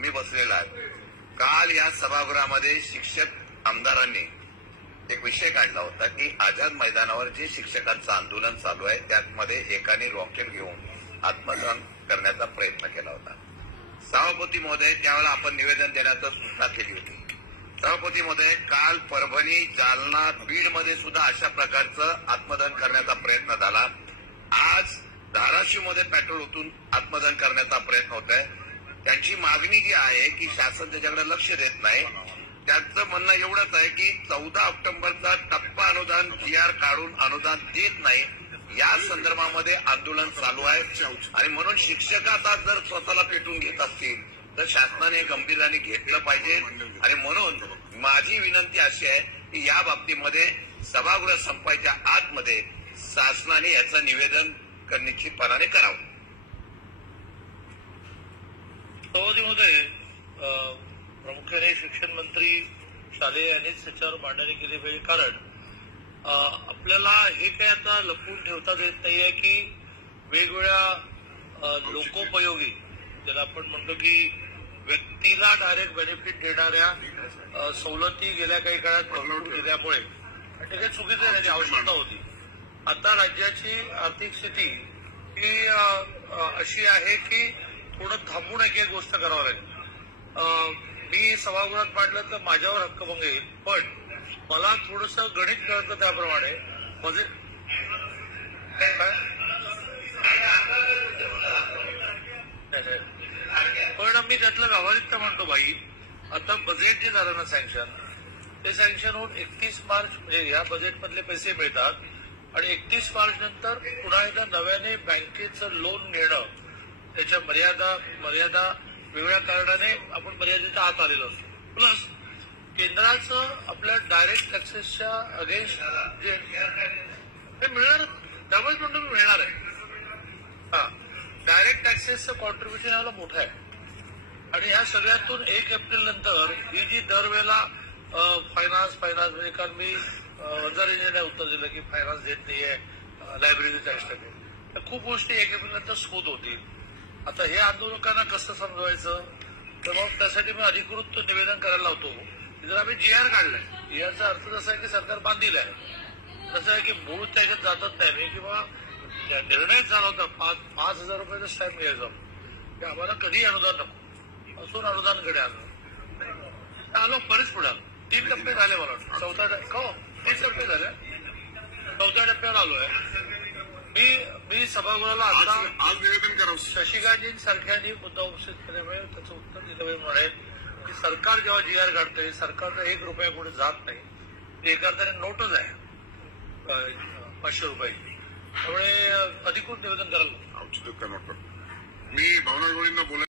तुम्ही बसलेला आहात. काल या सभागृहामध्ये शिक्षक आमदारांनी एक विषय काढला होता की आझाद मैदानावर जे शिक्षकांचं आंदोलन चालू आहे त्यामध्ये एकाने रॉकेट घेऊन आत्मदहन करण्याचा प्रयत्न केला होता. सभापती महोदय, त्यावेळेला आपण निवेदन देण्याचं सूचना केली होती. सभापती महोदय, काल परभणी, जालना, बीडमध्ये सुद्धा अशा प्रकारचं आत्मदहन करण्याचा प्रयत्न झाला. आज धाराशिवमध्ये पेट्रोल ओतून आत्मदहन करण्याचा प्रयत्न होत आहे. त्यांची मागणी जी आहे की शासन त्याच्याकडे लक्ष देत नाही. त्यांचं म्हणणं एवढंच आहे की 14 ऑक्टोबरचा टप्पा अनुदान GR काढून अनुदान देत नाही, या संदर्भामध्ये आंदोलन चालू आहे. आणि म्हणून शिक्षक आता जर स्वतःला पेटून घेत असतील तर शासनाने गंभीराने घेतलं पाहिजे. आणि म्हणून माझी विनंती अशी आहे की या बाबतीमध्ये सभागृह संपायच्या आतमध्ये शासनाने याचं निवेदन निश्चितपणाने करावं. सभापती महोदय, प्रामुख्याने शिक्षण मंत्री शालेय यांनीच त्याच्यावर मांडणी केली पाहिजे. कारण आपल्याला हे काही आता लपवून ठेवता येत नाहीये की वेगवेगळ्या लोकोपयोगी, ज्याला आपण म्हणतो की व्यक्तीला डायरेक्ट बेनिफिट देणाऱ्या सवलती गेल्या काही काळात भरपूर दिल्यामुळे ते काही चुकीचं देण्याची आवश्यकता होती. आता राज्याची आर्थिक स्थिती ही अशी आहे की थोडं थांबून एक एक गोष्ट करावं लागेल. मी सभागृहात मांडलं तर माझ्यावर हक्कभंग येईल, पण मला थोडंसं गणित कळतं त्याप्रमाणे बजेट पण मी त्यातलं व्यावहारिकता म्हणतो. बाई, आता बजेट जे झालं ना सँक्शन, ते सँक्शन होऊन 31 मार्च म्हणजे या बजेटमधले पैसे मिळतात आणि 31 मार्च नंतर पुन्हा एकदा नव्याने बँकेचं लोन घेणं, त्याच्या मर्यादा वेगळ्या कारणाने आपण मर्यादेच्या आत आलेलो असतो. प्लस केंद्राचं आपल्या डायरेक्ट टॅक्सेसच्या अगेन्स्ट जे मिळणार, त्यामुळेच म्हणतो मी मिळणार आहे. डायरेक्ट टॅक्सेसचं कॉन्ट्रीब्युशन याला मोठं आहे. आणि ह्या सगळ्यातून 1 एप्रिल नंतर ही जी दरवेळेला फायनान्स म्हणजे काल मी वजारीने उत्तर दिलं की फायनान्स देत नाहीये लायब्ररी टॅक्स टाकेल, तर खूप गोष्टी 1 एप्रिल नंतर स्मूथ होतील. आता हे आंदोलकांना कसं समजवायचं, तर मग त्यासाठी मी अधिकृत निवेदन करायला लावतो. जर आम्ही GR काढलाय, GRचा अर्थ असा आहे की सरकार बांधील आहे. तसं आहे की मूळ त्याच्यात जातच नाही मी, किंवा निर्णयच झाला होता 5,000 रुपयाचा स्टॅम्प घ्यायचा की आम्हाला कधी अनुदान नको, असून अनुदानकडे आलो बरेच पुढे 3 टप्पे झाले. मला वाटतं 3 टप्पे झाले, 4थ्या टप्प्यावर आलोय मी. सभागृहाला आता आज निवेदन करावं. शशिकांतजींसारख्यांनी मुद्दा उपस्थित केल्यामुळे त्याचं उत्तर दिलं म्हणेल की सरकार जेव्हा GR काढतंय, सरकारचा 1 रुपया कुठे जात नाही, ते एका अर्थाने नोटच आहे 500 रुपयाची. त्यामुळे अधिकृत निवेदन करायला मी भावना गवळींना बोलायला